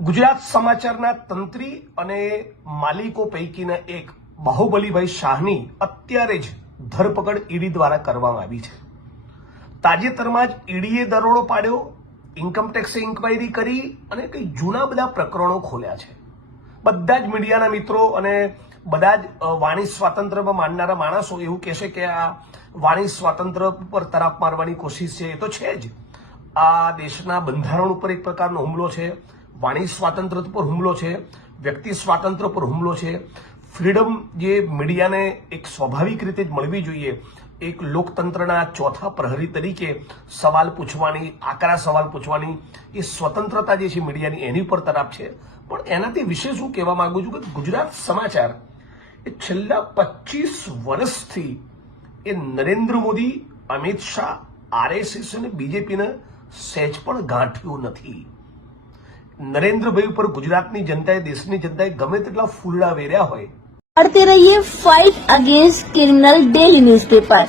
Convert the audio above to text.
ગુજરાત સમાચારના તંત્રી અને માલિકો પૈકીના એક બાહુબલીભાઈ શાહની અત્યારે જ ધરપકડ ઈડી દ્વારા કરવામાં આવી છે। તાજેતરમાં જ ઈડીએ દરોડો પાડ્યો, ઇન્કમટેક્સે ઇન્ક્વાયરી કરી અને કઈ જૂના બધા પ્રકરણો ખોલ્યા છે। બધા જ મીડિયાના મિત્રો અને બધા જ વાણી સ્વાતંત્ર્યમાં માનનારા માણસો એવું કહેશે કે આ વાણી સ્વાતંત્ર્ય પર તરાપ મારવાની કોશિશ છે। એ તો છે જ, આ દેશના બંધારણ ઉપર એક પ્રકારનો હુમલો છે, વાણી સ્વાતંત્ર્ય પર હુમલો છે, વ્યક્તિ સ્વાતંત્ર્ય પર હુમલો છે। ફ્રીડમ જે મીડિયાને એક સ્વાભાવિક રીતે જ મળવી જોઈએ, એક લોકતંત્રના ચોથા પ્રહરી તરીકે સવાલ પૂછવાની, આકરા સવાલ પૂછવાની એ સ્વતંત્રતા જે છે મીડિયાની, એની પર તરાપ છે। પણ એનાથી વિશેષ હું કહેવા માંગુ છું કે ગુજરાત સમાચાર એ છેલ્લા 25 વર્ષથી એ નરેન્દ્ર મોદી, અમિત શાહ, આરએસએસ અને બીજેપીને સહેજ પણ ગાંઠ્યું નથી। નરેન્દ્રભાઈ ઉપર ગુજરાતની જનતાએ, દેશની જનતાએ ગમે તેટલા ફૂલડા વેર્યા હોય। पढ़ते रहिए fight against criminal daily newspaper.